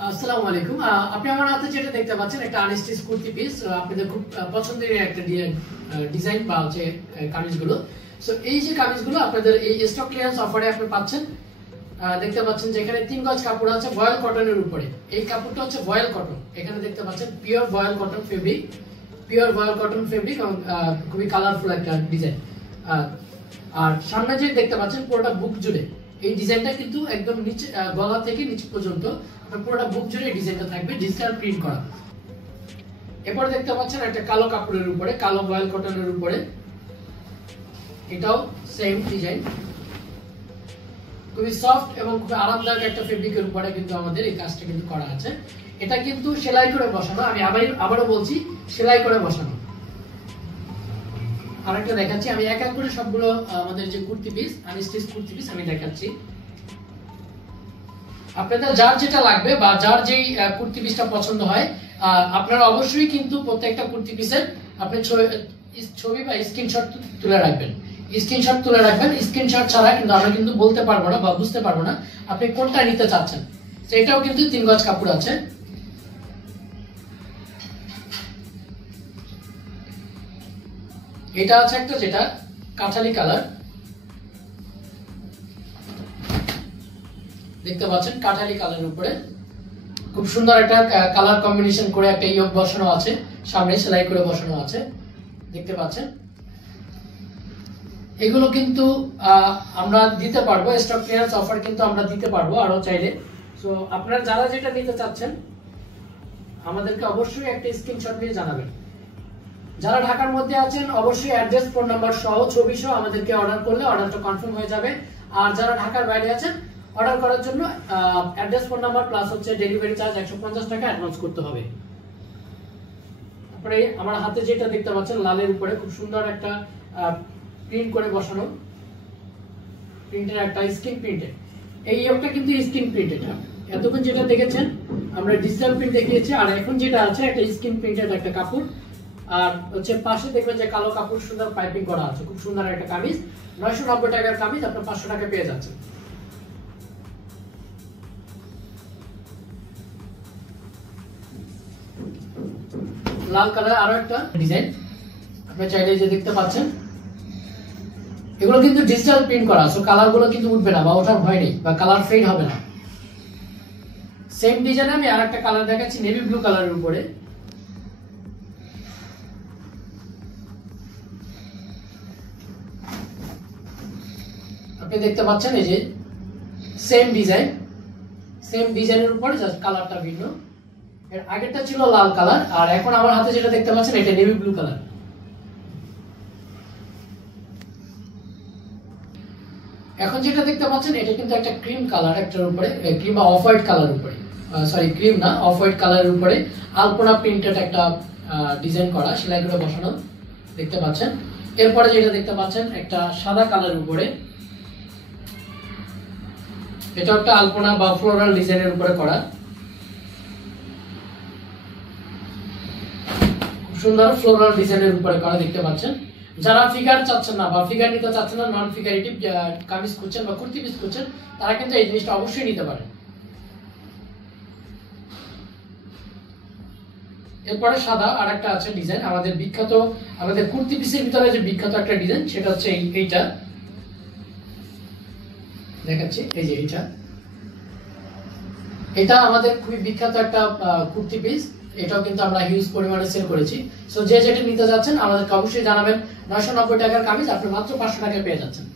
আসসালামু আলাইকুম। আপনি আমার হাতে যেটা দেখতে পাচ্ছেন একটা আনস্টিচ কুর্তি পিস, আপনাদের খুব পছন্দের একটা ডিজাইন বা হচ্ছে কামিজগুলো। সো এই যে কামিজগুলো আপনাদের এই স্টক ক্লিয়ারেন্স অফারে আপনি পাচ্ছেন। দেখতে পাচ্ছেন যে এখানে 3 গজ কাপড় আছে ভয়েল কটনের উপরে। এই কাপড়টা হচ্ছে ভয়েল কটন। এখানে দেখতে পাচ্ছেন পিওর ভয়েল কটন ফেব্রিক, পিওর ভয়েল কটন ফেব্রিক এবং খুবই কালারফুল একটা ডিজাইন। আর সামনে যে দেখতে পাচ্ছেন পুরোটা বুক জুড়ে এই ডিজাইনটা কিন্তু একদম নিচে গলা থেকে নিচ পর্যন্ত পুরোটা বুক জুড়ে এই ডিজাইনটা থাকবে, ডিজিটাল প্রিন্ট করা। এরপর দেখতে পাচ্ছেন একটা কালো কাপড়ের উপরে, কালো ভয়েল কটনের উপরে, এটাও সেম ডিজাইন, খুবই সফট এবং খুবই আরামদায়ক একটা ফেব্রিকের উপরে কিন্তু আমাদের এই কাজটা কিন্তু করা আছে। এটা কিন্তু সেলাই করে বসানো, আমি আবারও বলছি সেলাই করে বসানো। আরেকটা দেখাচ্ছি, আমি এক এক করে সবগুলো আমাদের যে kurti piece unstitch kurti piece আমি দেখাচ্ছি। আপনাদের যার যেটা লাগবে বা যার যেই কুর্তি পিসটা পছন্দ হয় আপনারা অবশ্যই কিন্তু প্রত্যেকটা কুর্তি পিসের আপনি ছবি বা স্ক্রিনশট তুলে রাখবেন। স্ক্রিনশট তুলে রাখবেন, স্ক্রিনশট ছাড়া কিন্তু আমরা কিন্তু বলতে পারবো না বা বুঝতে পারবো না আপনি কোনটা নিতে চাচ্ছেন। তো এটাও কিন্তু 3 গজ কাপড় আছে। এটা আছে একটা যেটা কাঠালি কালার, দেখতে পাচ্ছেন কাঠালি কালারের উপরে খুব সুন্দর একটা কালার কম্বিনেশন করে একটা ইয়োগ বসানো আছে, সামনে সেলাই করে বসানো আছে, দেখতে পাচ্ছেন। এগুলো কিন্তু আমরা দিতে পারবো, স্টক ক্লিয়ারেন্স অফার কিন্তু আমরা দিতে পারবো আরো চাইলে। সো আপনারা যারা যেটা নিতে চাচ্ছেন আমাদেরকে অবশ্যই একটা স্ক্রিনশট দিয়ে জানাবেন। যারা ঢাকার মধ্যে আছেন অবশ্যই অ্যাড্রেস, ফোন নাম্বার সহ ছবি সহ আমাদেরকে অর্ডার করলে অর্ডারটা কনফার্ম হয়ে যাবে। আর যারা ঢাকার বাইরে আছেন অর্ডার করার জন্য অ্যাড্রেস, ফোন নাম্বার প্লাস হচ্ছে ডেলিভারি চার্জ 150 টাকা অ্যাডভান্স করতে হবে। তারপরে আমার হাতে যেটা দেখতে পাচ্ছেন লালের উপরে খুব সুন্দর একটা প্রিন্ট করে বসানো, প্রিন্টের একটা স্ক্রিন প্রিন্টের। এই ইয়োগটা কিন্তু স্ক্রিন প্রিন্টেড। এতক্ষণ যেটা দেখেছেন আমরা ডিজিটাল প্রিন্ট দেখিয়েছি, আর এখন যেটা আছে একটা স্ক্রিন প্রিন্টেড একটা কাপড়। আর হচ্ছে পাশে দেখবেন যে কালো কাপড় সুন্দর পাইপিং করা আছে, খুব সুন্দর একটা কামিজ। 990 টাকার কামিজ আপনার 500 টাকা পেয়ে যাচ্ছেন। লাল কালার আরো একটা ডিজাইন আপনি চাইলে যে দেখতে পাচ্ছেন, এগুলো কিন্তু ডিজিটাল প্রিন্ট করা, সো কালার গুলো কিন্তু উঠবে না বা ওঠার ভয় নেই বা কালার ফেড হবে না। সেম ডিজাইনে আমি আরেকটা কালার দেখাচ্ছি নেভি ব্লু কালারের উপরে। আপনি দেখতে পাচ্ছেন এই যে সেম ডিজাইন, সেম ডিজাইনের উপরে জাস্ট কালারটা ভিন্ন। এর আগেরটা ছিল লাল কালার, আর এখন আমার হাতে যেটা দেখতে পাচ্ছেন এটা নেভি ব্লু কালার। এখন যেটা দেখতে পাচ্ছেন এটা কিন্তু একটা ক্রিম কালার, একটার উপরে ক্রিম বা অফ হোয়াইট কালার উপরে, সরি ক্রিম না অফ হোয়াইট কালারের উপরে আলপনা প্রিন্টেড একটা ডিজাইন করা, সেলাই করে বসানো, দেখতে পাচ্ছেন। এরপরে যেটা দেখতে পাচ্ছেন একটা সাদা কালারের উপরে, এটা একটা আলপনা বা ফ্লোরাল ডিজাইনের উপরে করা, খুব সুন্দর ফ্লোরাল ডিজাইনের উপরে করা, দেখতে পাচ্ছেন। যারা ফিগার চাচ্ছেন না বা ফিগার নিতে চাচ্ছেন না, নন ফিগারেটিভ কামিজ খুঁজছেন বা কুর্তি পিস খুঁজছেন, তারা কিন্তু এই জিনিসটা অবশ্যই নিতে পারেন। এরপরে সাদা আর একটা আছে ডিজাইন, আমাদের বিখ্যাত, আমাদের কুর্তি পিসের ভিতরে যে বিখ্যাত একটা ডিজাইন সেটা হচ্ছে এইটা দেখাচ্ছি। এই যে এটা আমাদের খুবই বিখ্যাত একটা কুর্তি পিস, এটাও কিন্তু আমরা হিউজ পরিমাণে সেল করেছি। সো যে যেটা নিতে যাচ্ছেন আমাদেরকে অবশ্যই জানাবেন। 990 টাকার কামিজ আপনি মাত্র 500 টাকায় পেয়ে যাচ্ছেন।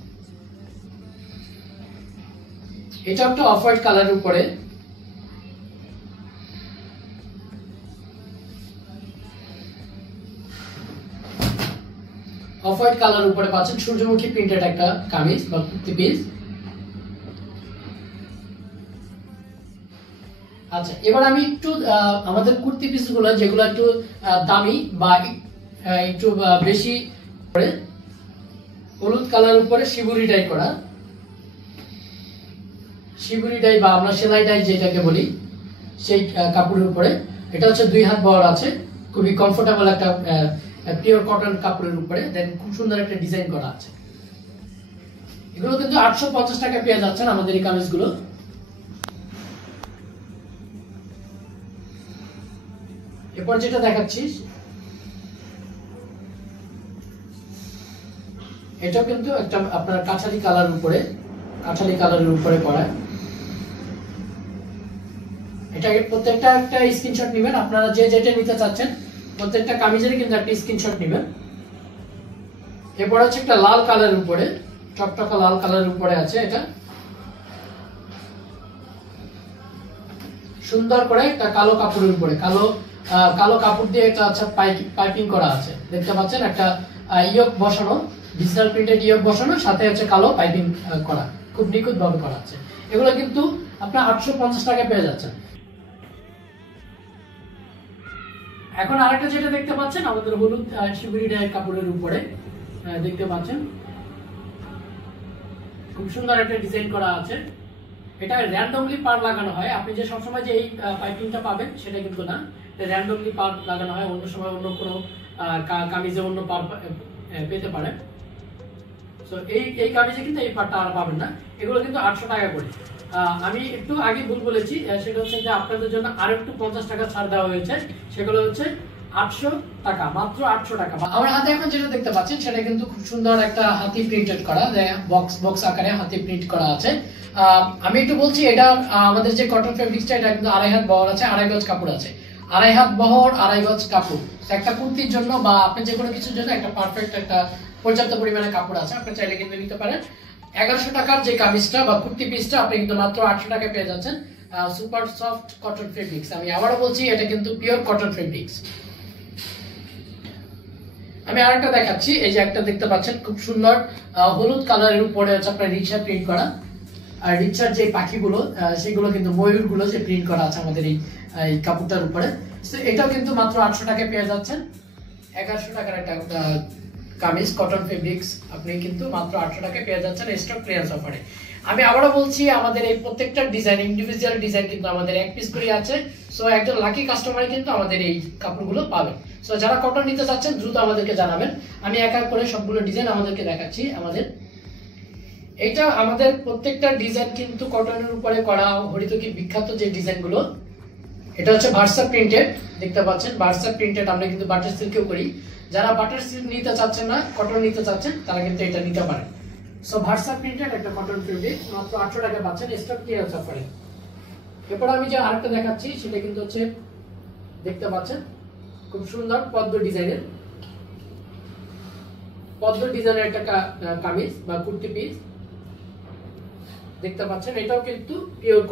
এটা একটা অফ হোয়াইট কালারের উপরে, অফ হোয়াইট কালার উপরে পাচ্ছেন সূর্যমুখী প্রিন্টেড একটা কামিজ বা কুর্তি পিস। আচ্ছা, এবার আমি একটু আমাদের কুর্তি পিস গুলো যেগুলো একটু দামি বা একটু বেশি করে হলুদ কালার উপরে শিবুরি ডাই করা, শিবুরি ডাই বা আমরা সেলাই ডাই যেটাকে বলি সেই কাপড়ের উপরে, এটা হচ্ছে 2 হাত বহর আছে, খুবই কমফোর্টেবল একটা পিওর কটন কাপড়ের উপরে, দেন খুব সুন্দর একটা ডিজাইন করা আছে। এগুলো কিন্তু 850 টাকা পেয়ে যাচ্ছেন আমাদের এই কামিজগুলো। এরপর যেটা দেখাচ্ছি এটাও কিন্তু একটা আপনার কাঁঠালি কালারের উপরে করা। এটা প্রত্যেকটা একটা স্ক্রিনশট নেবেন, আপনারা যে যেটা নিতে চাচ্ছেন প্রত্যেকটা কামিজেরই কিন্তু একটা স্ক্রিনশট নেবেন। এরপর হচ্ছে একটা লাল কালারের উপরে, টকটকা লাল কালারের উপরে আছে, এটা সুন্দর করে একটা কালো কাপড়ের উপরে কালো কাপড় দিয়ে একটা আচ্ছা পাইপিং করা আছে, দেখতে পাচ্ছেন একটা ইয়োক বসানো, ডিজিটাল প্রিন্টেড ইয়োক বসানো, সাথে হচ্ছে কালো পাইপিং করা, খুব নিখুঁত ভাবে করা আছে। এগুলো কিন্তু আপনার 850 টাকায় পেয়ে যাচ্ছেন। এখন আরেকটা যেটা দেখতে পাচ্ছেন আমাদের হলুদ শিবরি ডায়ের কাপড়ের উপরে দেখতে পাচ্ছেন খুব সুন্দর একটা ডিজাইন করা আছে। এটা র্যান্ডমলি পার লাগানো হয়, আপনি যে সবসময় যে এই পাইপিংটা পাবেন সেটা কিন্তু না, র্যান্ডমলি পার লাগানো হয়, অন্য সময় অন্য কোনো কামিজে অন্য পার পেতে পারেন। সো এই কামিজে কিন্তু এই পারটা আর পাবেন না, এগুলো কিন্তু 800 টাকা করে। আমি একটু আগে ভুল বলেছি, সেটা হচ্ছে যে আপনাদের জন্য আরো একটু 50 টাকা ছাড় দেওয়া হয়েছে, সেগুলো হচ্ছে 800 টাকা, মাত্র 800 টাকা। আমার হাতে এখন যেটা দেখতে পাচ্ছেন সেটা কিন্তু খুব সুন্দর একটা হাতি প্রিন্টেড করা, বক্স আকারে হাতি প্রিন্ট করা আছে। আমি একটু বলছি, এটা আমাদের যে কটন ফেব্রিক্সটা এটা কিন্তু 2.5 হাত বহর আছে, 2.5 গজ কাপড় আছে, 2.5 হাত বহর 2.5 গজ কাপড়। একটা কুর্তির জন্য বা আপনি যে কোনো কিছুর জন্য একটা পারফেক্ট একটা পর্যাপ্ত পরিমাণে কাপড় আছে, আপনি চাইলে কিন্তু নিতে পারেন। 1100 টাকার যে কামিজটা বা কুর্তি পিসটা আপনি কিন্তু মাত্র 800 টাকায় পেয়ে যাচ্ছেন। সুপার সফট কটন ফেব্রিক্স, আমি আবারও বলছি এটা কিন্তু পিওর কটন ফেব্রিক্স। আমি আরেকটা দেখাচ্ছি, এই যে একটা দেখতে পাচ্ছেন খুব সুন্দর হলুদ কালারের উপরে হচ্ছে আপনার রিক্সা প্রিন্ট করা, আর রিক্সার যে পাখিগুলো সেগুলো কিন্তু ময়ূরগুলো যে প্রিন্ট করা আছে আমাদের এই কাপড়টার উপরে। এটাও কিন্তু মাত্র 800 টাকায় পেয়ে যাচ্ছেন। 1100 টাকার একটা কামিজ কটন ফেব্রিক্স আপনি কিন্তু মাত্র 800 টাকায় পেয়ে যাচ্ছেন স্টক ক্লিয়ারেন্স অফারে। আমি আবারও বলছি, আমাদের এই প্রত্যেকটা ডিজাইন ইন্ডিভিজুয়াল ডিজাইন কিন্তু আমাদের এক পিস করে আছে। সো একজন লাকি কাস্টমার কিন্তু আমাদের এই কাপড়গুলো পাবেন। সো যারা কটন নিতে চাচ্ছেন দ্রুত আমাদেরকে জানাবেন, আমি এক এক করে সবগুলো ডিজাইন আমাদেরকে দেখাচ্ছি। আমাদের প্রত্যেকটা ডিজাইন কিন্তু কটনের উপরে করা, হরিতকি বিখ্যাত যে ডিজাইনগুলো, এটা হচ্ছে ভার্সা প্রিন্টেড, দেখতে পাচ্ছেন ভার্সা প্রিন্টেড। আমরা কিন্তু বাটার সিল্কেও করি, যারা বাটার সিল্ক নিতে চাচ্ছেন না, কটন নিতে চাচ্ছেন, তারা কিন্তু এটা নিতে পারেন। সো ভার্সা প্রিন্টেড একটা কটন ফেব্রিক মাত্র 800 টাকা পাচ্ছেন স্টক ক্লিয়ারেন্স অফারে। এরপর আমি যে আরেকটা দেখাচ্ছি সেটা কিন্তু হচ্ছে দেখতে পাচ্ছেন খুব সুন্দর পদ্ম ডিজাইনের একটা কামিজ বা কুর্তি পিস দেখতে পাচ্ছেন। এটাও কিন্তু পিওর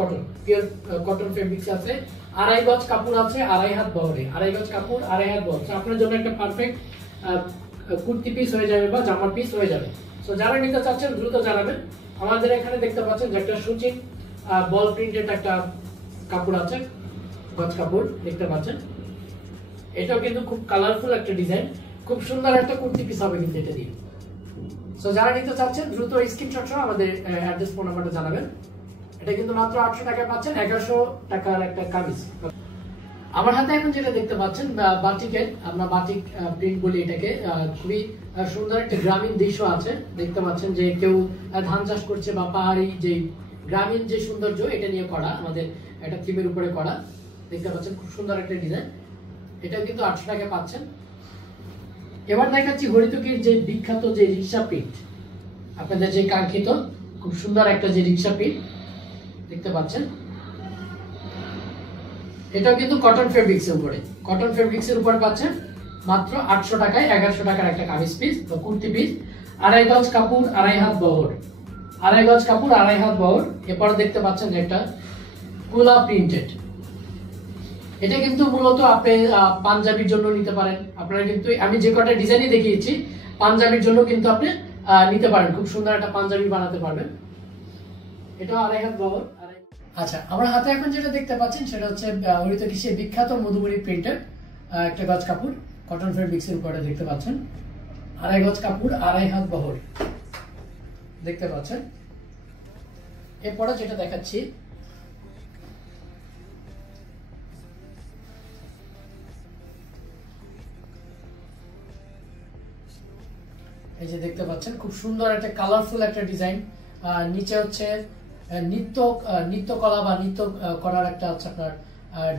কটন ফেব্রিক্স আছে, 2.5 গজ কাপড় আছে, 2.5 হাত বহরে, 2.5 গজ কাপড় 2.5 হাত বহর। আপনার জন্য একটা পারফেক্ট কুর্তি পিস হয়ে যাবে বা জামার পিস হয়ে যাবে। সো যারা নিতে চাচ্ছেন দ্রুত জানাবেন। আমাদের এখানে দেখতে পাচ্ছেন যে একটা সুচিক বল প্রিন্টেড একটা কাপড় আছে, গজ কাপড় দেখতে পাচ্ছেন। এটাও কিন্তু খুব কালারফুল একটা ডিজাইন, খুব সুন্দর একটা কুর্তি পিস হবে কিন্তু এটা দিয়ে। সো যারা নিতে চাচ্ছেন দ্রুত স্ক্রিনশট সহ আমাদের অ্যাড্রেস ফোন নাম্বারটা জানাবেন। এটা কিন্তু মাত্র 800 টাকায় পাচ্ছেন 1100 টাকার একটা কামিজ। আমার হাতে এখন যেটা দেখতে পাচ্ছেন বাটিকের, আমরা বাটিক প্রিন্ট বলি এটাকে, খুবই সুন্দর একটা গ্রামীণ দৃশ্য আছে, দেখতে পাচ্ছেন যে কেউ ধান চাষ করছে বা পাহাড়ি যে গ্রামীণ যে সৌন্দর্য এটা নিয়ে করা, আমাদের একটা থিমের উপরে করা, দেখতে পাচ্ছেন খুব সুন্দর একটা ডিজাইন। এটাও কিন্তু 800 টাকায় পাচ্ছেন। এবার দেখাচ্ছি হরিতকির যে বিখ্যাত যে রিক্সা প্রিন্ট, আপনাদের যে কাঙ্ক্ষিত খুব সুন্দর একটা যে রিক্সা প্রিন্ট দেখতে পাচ্ছেন। এটাও কিন্তু কটন ফেব্রিক্সের উপরে পাচ্ছেন মাত্র 800 টাকায় 1100 টাকার একটা কামিজ পিস বা কুর্তি পিস, 2.5 গজ কাপড় 2.5 হাত বহর, 2.5 গজ কাপড় 2.5 হাত বহর। এরপর দেখতে পাচ্ছেন যে একটা কুলা প্রিন্টেড, এটা কিন্তু মূলত আপনি পাঞ্জাবির জন্য নিতে পারেন। আপনারা কিন্তু আমি যে কটা ডিজাইনই দেখিয়েছি পাঞ্জাবির জন্য কিন্তু আপনি নিতে পারেন, খুব সুন্দর একটা পাঞ্জাবি বানাতে পারবেন। এটাও 2.5 হাত বহর। আচ্ছা, আমার হাতে এখন যেটা দেখতে পাচ্ছেন সেটা হচ্ছে হরিতকি সেই বিখ্যাত মধুবনী প্রিন্টের একটা গজ কাপড় কটন ফেব্রিক্সের উপরে দেখতে পাচ্ছেন, 2.5 গজ কাপড় 2.5 হাত বহর দেখতে পাচ্ছেন। এরপরে যেটা দেখাচ্ছি এই যে দেখতে পাচ্ছেন খুব সুন্দর একটা কালারফুল একটা ডিজাইন, নিচে হচ্ছে নৃত্য কলা বা নৃত্য করার একটা হচ্ছে আপনার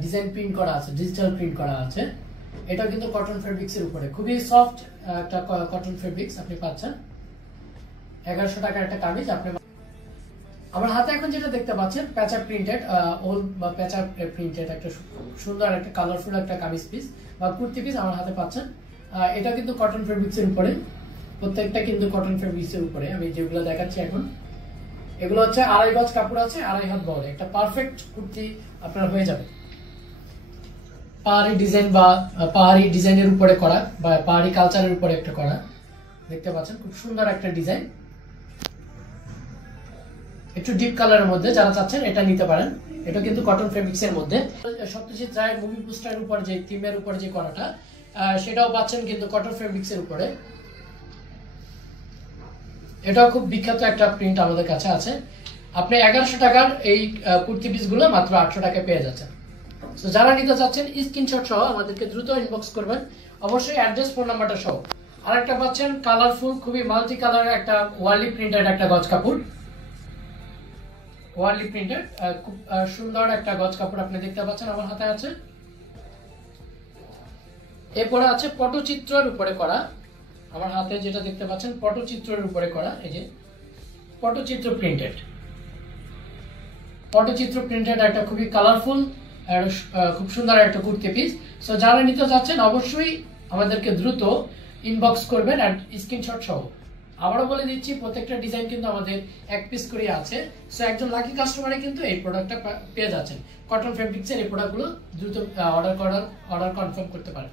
ডিজাইন প্রিন্ট করা আছে, ডিজিটাল প্রিন্ট করা আছে। এটাও কিন্তু কটন ফেব্রিক্স এর উপরে, খুবই সফট একটা কটন ফেব্রিক্স আপনি পাচ্ছেন। 1100 টাকার একটা কামিজ আপনি। আমার হাতে এখন যেটা দেখতে পাচ্ছেন প্যাচা প্রিন্টেড, ওল বা প্যাচা প্রিন্টেড একটা সুন্দর একটা কালারফুল একটা কামিজ পিস বা কুর্তি পিস আমার হাতে পাচ্ছেন। এটা কিন্তু কটন ফেব্রিক্স এর উপরে, প্রত্যেকটা কিন্তু কটন ফেব্রিক্স এর উপরে। আমি যেগুলো দেখাচ্ছি এখন এগুলো হচ্ছে 2.5 গজ কাপড় আছে, 2.5 হাত বড় একটা পারফেক্ট কুর্তি আপনার হয়ে যাবে। পাহাড়ি ডিজাইন বা পাহাড়ি ডিজাইনের উপরে করা বা পাহাড়ি কালচারের উপরে একটা করা, দেখতে পাচ্ছেন খুব সুন্দর একটা ডিজাইন, একটু ডিপ কালারের মধ্যে যারা চাচ্ছেন এটা নিতে পারেন। এটা কিন্তু কটন ফেব্রিক্স এর মধ্যে। সত্যজিৎ রায়ের মুভি পোস্টারের উপর যে থিমের উপর যে করাটা, সেটাও পাচ্ছেন কিন্তু কটন ফেব্রিক্স এর উপরে। এটাও খুব বিখ্যাত একটা প্রিন্ট আমাদের কাছে আছে। আপনি 1100 টাকার এই কুর্তি পিস গুলো মাত্র 800 টাকায় পেয়ে যাচ্ছেন। তো যারা নিতে চাচ্ছেন স্ক্রিনশট সহ আমাদেরকে দ্রুত ইনবক্স করবেন, অবশ্যই অ্যাড্রেস ফোন নাম্বারটা সহ। আরেকটা পাচ্ছেন কালারফুল খুবই মাল্টি কালারের একটা ওয়ার্লি প্রিন্টেড একটা গজ কাপড়, ওয়ার্লি প্রিন্টেড খুব সুন্দর একটা গজ কাপড় আপনি দেখতে পাচ্ছেন আমার হাতে আছে। এরপরে আছে পটচিত্রের উপরে করা, আমার হাতে যেটা দেখতে পাচ্ছেন পটচিত্রের উপরে করা, এই যে পটচিত্র প্রিন্টেড, পটচিত্র প্রিন্টেড একটা খুবই কালারফুল খুব সুন্দর একটা কুর্তি পিস। সো যারা নিতে চাচ্ছেন অবশ্যই আমাদেরকে দ্রুত ইনবক্স করবেন আর স্ক্রিনশট সহ। আবারও বলে দিচ্ছি প্রত্যেকটা ডিজাইন কিন্তু আমাদের 1 পিস করে আছে। সো একজন লাকি কাস্টমারে কিন্তু এই প্রোডাক্টটা পেয়ে যাচ্ছেন। কটন ফেব্রিক্সের এই প্রোডাক্টগুলো দ্রুত অর্ডার কনফার্ম করতে পারেন।